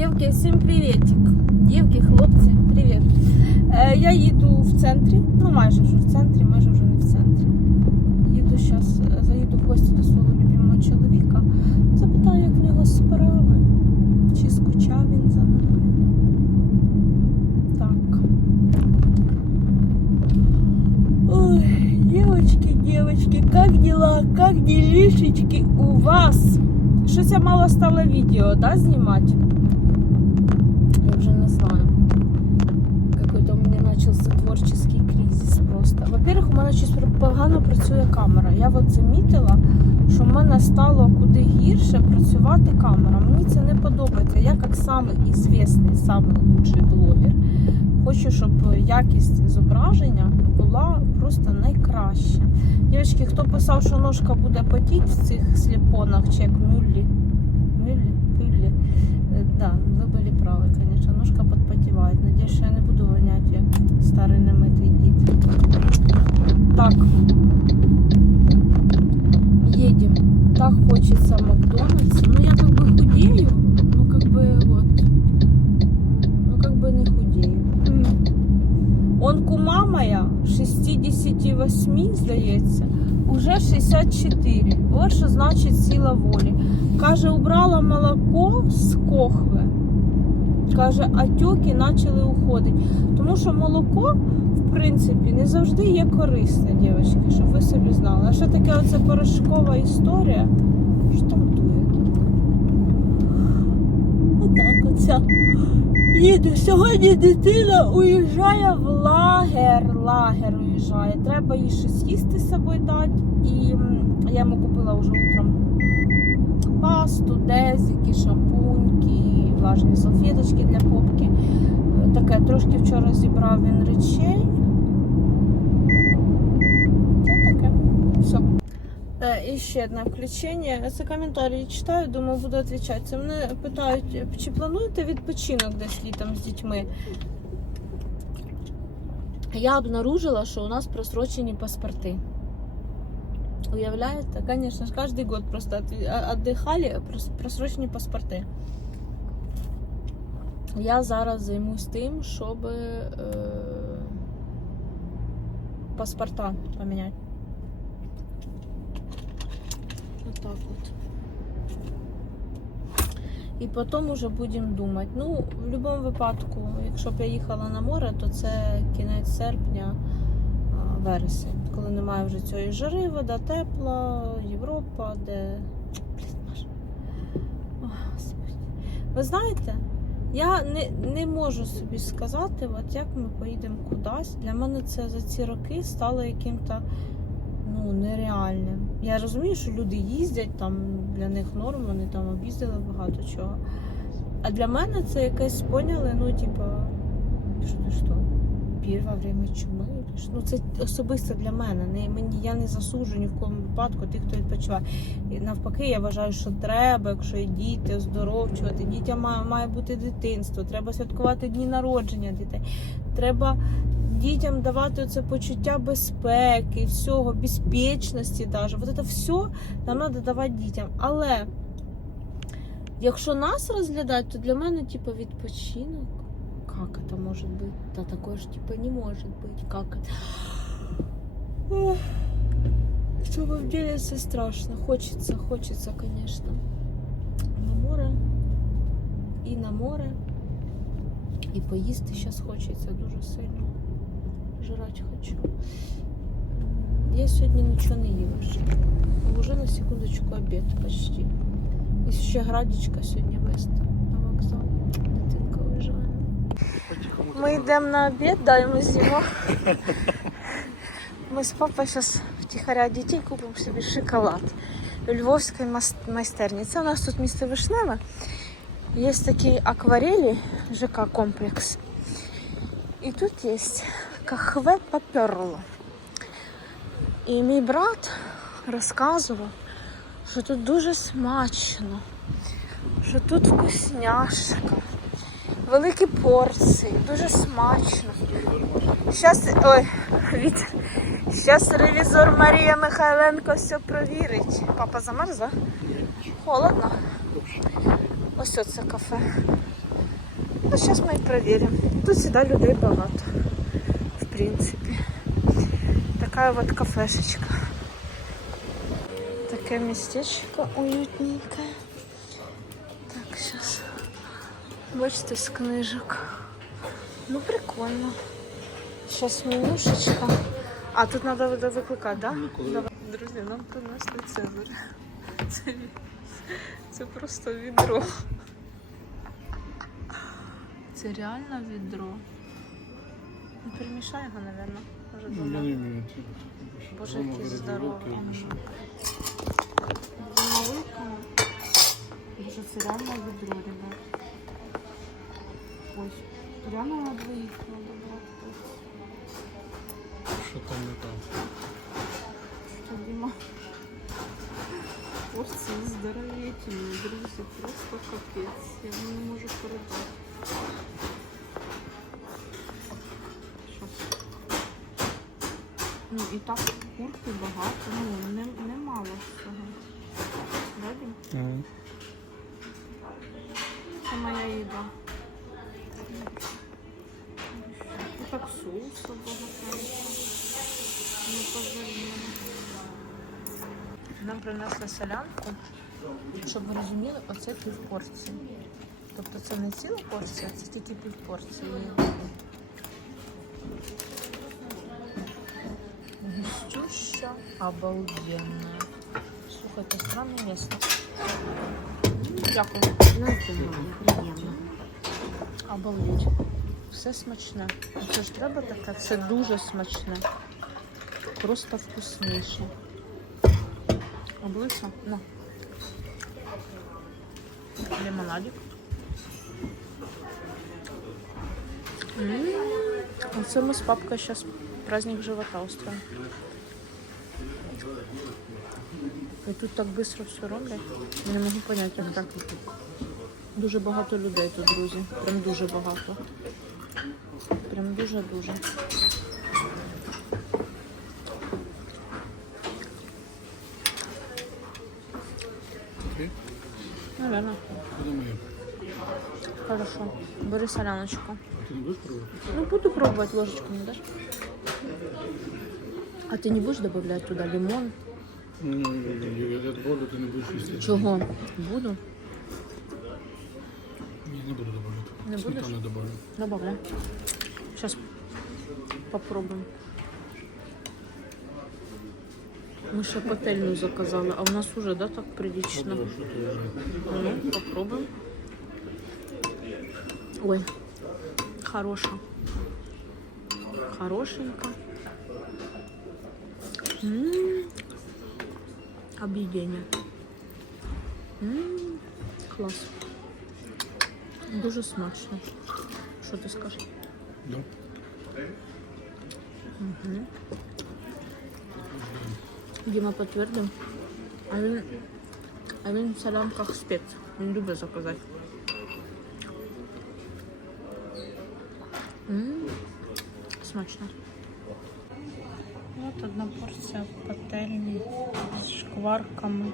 Дівки, всім привітик. Дівки, хлопці, привіт. Е, я їду в центрі, ну майже вже в центрі, майже вже не в центрі. Їду зараз, заїду в гості до свого любимого чоловіка. Запитаю, як в нього справи. Чи скучав він за мною. Так. Ой, девочки, девочки, как дела, как делишечки у вас? Щось я мало стала відео, да, знімати? Я вже не знаю. Какой-то у мене начался творческий кризис просто. Во-первых, у мене щось погано працює камера. Я от замітила, що в мене стало куди гірше працювати камера. Мені це не подобається. Я як самий ізвісний, самий лучший блогер. Хочу, щоб якість зображення була просто найкраща. Дівчатки, хто писав, що ножка буде потіти в цих сліпонах, чи як мюллі. Мюллі, пюллі. Е, Да, ви були праві, звісно, ножка підпотіває. Надіюсь, що я не буду воняти, як старий немитий дід. Так. Едем. Так хочется Макдональдса. Ну, я как бы худею, ну, как бы вот. Ну, как бы не худею. Он кума моя 68, здається, уже 64. От що значить сила волі. Каже, убрала молоко з кохви. Каже, отеки почали уходити. Тому що молоко, в принципі, не завжди є корисне, дівчатки, щоб ви собі знали. А що таке оце порошкова історія? Що там? Отак оця. Їду. Сьогодні дитина уїжджає в лагер. Лагер уїжджає. Треба їй щось їсти з собою дати. І я йому купила вже утром пасту, дезики, шампуньки, влажні салфеточки для попки. Е, Таке трошки вчора зібрав він речей. Це таке. Все. І ще одне включення. Це коментарі читаю, думаю, буду відповідати. Мене питають, чи плануєте відпочинок десь літом з дітьми? Я обнаружила, що у нас просрочені паспорти. Уявляєте? Конечно ж, каждый год просто от- отдыхали прос- просрочені паспорти. Я зараз займусь тим, щоб е, паспорта поміняти. Отак от. І потім уже будемо думати. Ну, в будь-якому випадку, якщо б я їхала на море, то це кінець серпня, вересень, коли немає вже цієї жари, вода тепла, Європа, де. Блін. Ви знаєте, я не, не можу собі сказати, от як ми поїдемо кудись. Для мене це за ці роки стало яким-то ну, нереальним. Я розумію, що люди їздять, там для них норм, вони там об'їздили багато чого. А для мене це якесь поняли, ну, типа, що що? перше время чуми. Ну, це особисто для мене. Не, мені, я не засуджую ні в якому випадку тих, хто відпочиває. І навпаки, я вважаю, що треба, якщо є діти, оздоровчувати. Дітям має, має бути дитинство, треба святкувати дні народження дітей. Треба дітям давати це почуття безпеки, всього, безпечності навіть. Вот це все нам треба давати дітям. Але якщо нас розглядати, то для мене, типу, відпочинок. Как это может быть? Да такое же типа не может быть. Как это? Ох, На самом деле це страшно. Хочеться, хочеться, конечно. На море. І на море. І поїсти зараз хочеться дуже сильно. Жрать хочу. Я сьогодні нічого не їла ще. Уже на секундочку обід почти. І ще градічка сьогодні вести Ми йдемо на обід, да, і. Ми з папою зараз втіхаря дітей купимо собі шоколад у Львовській майстерні. Це у нас тут місто Вишневе. Є такі акварелі, ЖК комплекс. І тут є кахве паперло. І мій брат розказував, що тут дуже смачно, що тут вкусняшка, великі порції, дуже смачно. Щас, ой, вітер. Щас ревізор Марія Михайленко все провірить. Папа замерзла? Холодно. Ось оце кафе. Ну, зараз ми і перевіримо. Тут завжди людей багато, в принципі. Така от кафешечка. Таке містечко уютненьке. Бачите, з книжок. Ну, прикольно. Зараз менюшечка. А, тут треба викликати, так? Да? Друзі, нам принесли Цезарь. Це, це просто відро. Це реально відро. Не перемішай його, мабуть. Може, Ну, думаю. не. Боже, який здоровий. Боже, це реально відро, ребят. Ось. Реально на двоїх треба брати. Що там не так? Що, Діма? Порції здоровительні, друзі, просто капець. Я вам не можу передати. Ну і так курки багато, ну не, немало всього. Дім? Це моя їда. Нам принесли солянку, щоб ви розуміли, оце півпорції. Тобто це не ціла порція, це тільки півпорції. Густюща, обалденна. Слухайте, странне місце. Дякую. приємно. Обалдеть. Все смачне. Це ж треба таке, це дуже смачне. Просто вкусніше. Облиця? На. Лимонадик. М, Оце ми з папкою зараз праздник живота устроїмо. І тут так швидко все роблять. Я не можу зрозуміти, як так. Дуже багато людей тут, друзі. Прям дуже багато. Прям дуже-дуже. Наверное. Хорошо. Бери соляночку. А ти не будеш пробувати? Ну, буду пробовать. Ложечку мне дашь? А ты не будешь добавлять туда лимон? Ну, я, я добавлю, ти не будеш їсти. Чего? Буду. Ні, не буду добавляти. Не? Сметану добавлю. Добавляй. Сейчас попробуем. Мы ще пательню заказали, а у нас уже, да, так прилично? Ну, попробуем. Ой, хорошо. Хорошенько. М, Об'єднання. М, Клас. Дуже смачно. Що ти скажеш? Да. Діма підтвердив. А він, а він в солямках спец. Він любить заказати. М, Смачно. От одна порція пательні з шкварками.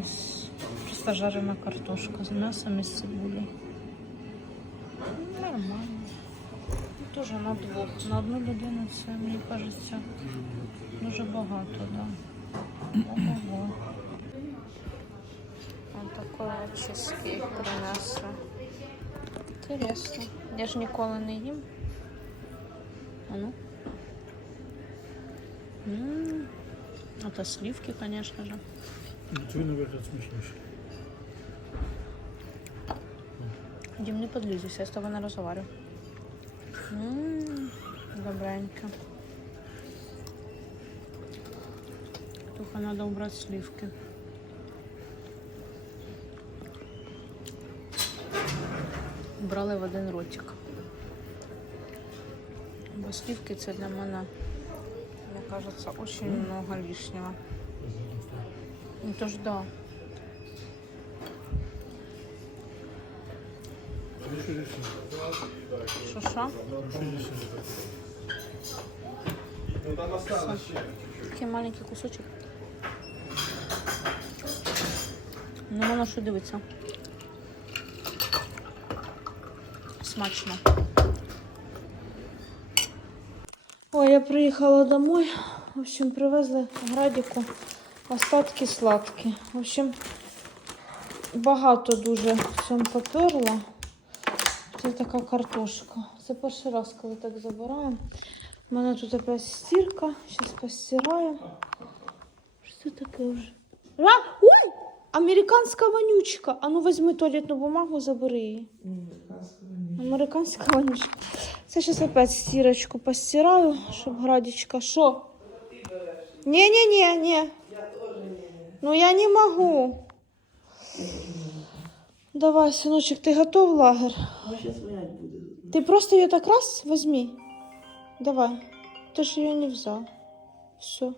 Із просто жарена картошка з м'ясом і з цибулею. Нормально. Ну, Тоже на двох. На одну людину це, мені кажеться, дуже багато, да. Ого. Ось такой от чизкейк принесли. Интересно. Я ж ніколи не їм. А ну. М, Это сливки, конечно же. Твій, мабуть, смішніше. Дим, не подлизывайся, я с тобой не разговариваю. Добренько. Только надо убрать сливки. Брали в один ротик. Бо сливки це для мене, мне кажется, очень много лишнего. Ну то ж да. Що? Що? Такий маленький кусочок. Ну, воно що дивиться. Смачно. Ой, я приїхала домой. В общем, привезли Градіку остатки сладкі. В общем, багато дуже цьому поперло. Це така картошка. Це перший раз, коли так забираємо. У мене тут опять стірка. Зараз постираю. Що таке вже? А! Ой! Американська вонючка. А ну візьми туалетну бумагу, забери її. Американська вонючка. Це зараз опять стірочку постираю, щоб градічка. Що? Ні, ні, ні, ні. Ну я не можу. Давай, синочек, ти готов лагер? Ти просто ее так раз возьми. Давай. Ты же ее не взял. Все.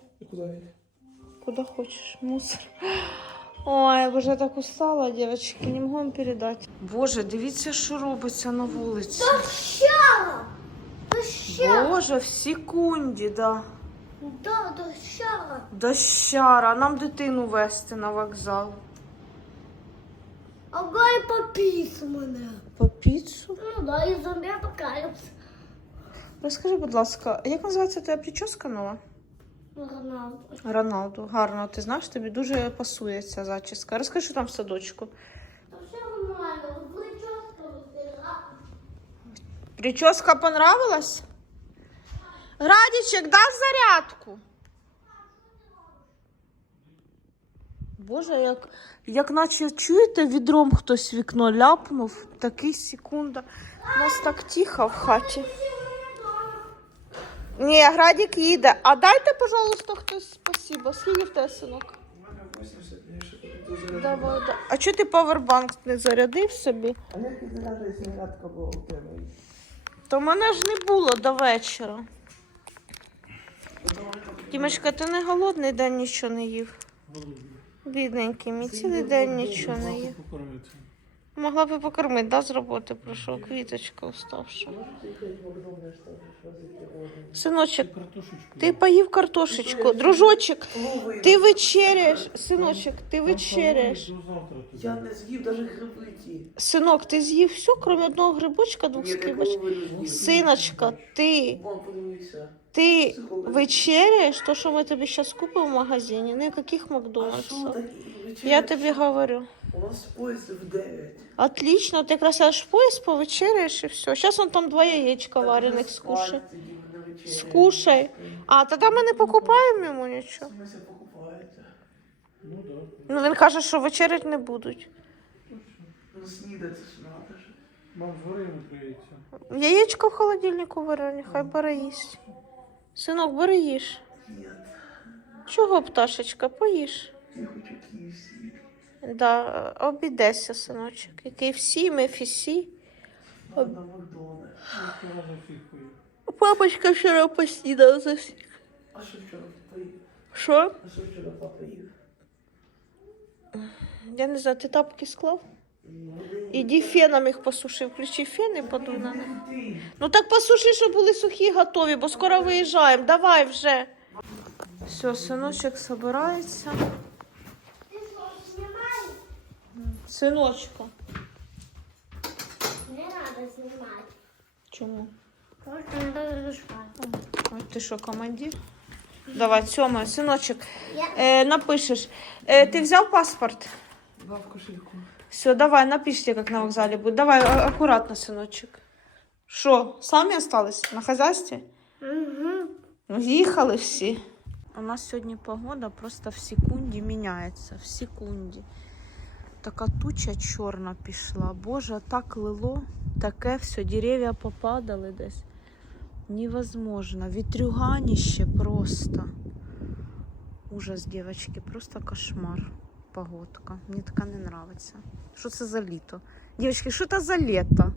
Куда хочешь, мусор. Ой, боже, я так устала, девочки, не могу вам передати. Боже, дивіться, що робиться на вулиці. Щара! Да щара! Боже, в секунді, да. Да, да щара! Дощара, нам дитину вести на вокзал. А гай попіс мене. По піцу? Ну да, і зомбі апокаліпс. Розкажи, будь ласка, як називається твоя прическа нова? Роналду. Роналду, гарно. Ти знаєш, тобі дуже пасує ця зачіска. Розкажи, що там в садочку. Та все нормально, ви чітко. Прическа понравилась? Градічек, дай зарядку. Боже, як, як наче чуєте, відром хтось вікно ляпнув. Такий секунда. У нас так тихо в хаті. Ні, Градік їде. А дайте, пожалуйста, хтось спасибо. Скільки в тебе, синок? Давай, да. А чого ти павербанк не зарядив собі? А як ти згадуєш, зарядка була у тебе? То мене ж не було до вечора. Дімочка, ти не голодний день нічого не їв. Бідненький мій, цілий день нічого не. Покормити. Могла б і покормити, да, з роботи прийшов, квіточка уставша. Синочок, ти поїв картошечку. Дружочок, ти вечеряєш. Синочок, ти вечеряєш. Я не з'їв навіть гриби ті. Синок, ти з'їв все, крім одного грибочка, двох скибочок. Синочка, ти Вон, подивися. Ти вечеряєш то, що ми тобі зараз купимо в магазині, ніяких що Макдональдсів. Я тобі говорю. У нас поїзд в 9. Отлично, ти якраз аж в поїзд повечеряєш і все. Зараз он там два яєчка варених скушай. Скушай. А, тоді ми не покупаємо йому нічого. Ми це покупаєте. Ну так. Ну він каже, що вечерять не будуть. Ну снідати ж надо ж. Мам, з гори. Яєчко в холодильнику варені, хай бере їсть. Синок, бери їж. Чого, пташечка, поїж. я хочу KFC. Да, обійдеся, синочок. Вчора за всіх поїв. Папочка вчора поснідав за всіх. А що вчора поїв? Що? А що вчора папа їв? Я не знаю, ти тапки склав? Іди феном їх посуши, включи фен і подуй на них. Ну так посуши, щоб були сухі, готові, бо скоро виїжджаємо. Давай вже. Все, синочок збирається. Синочка. Не треба знімати. Чому? Ой, ти що, командир? Давай, Сьома, синочок, е, напишеш. Е, ти взяв паспорт? Два в кошельку. Все, давай, напишите, как на вокзале будет. Давай, а- аккуратно, сыночек. Что, сами остались на хозяйстве? Угу. Ну, Їхали всі. У нас сьогодні погода просто в секунді міняється. В секунді. Така туча чорна пішла. Боже, так лило, таке все, дерев'я попадали десь. Невозможно. Вітрюганіще просто. Ужас, дівчатки, просто кошмар. Погодка. Мені така не нравиться. Що це за літо? Дівчатки, що це за літо?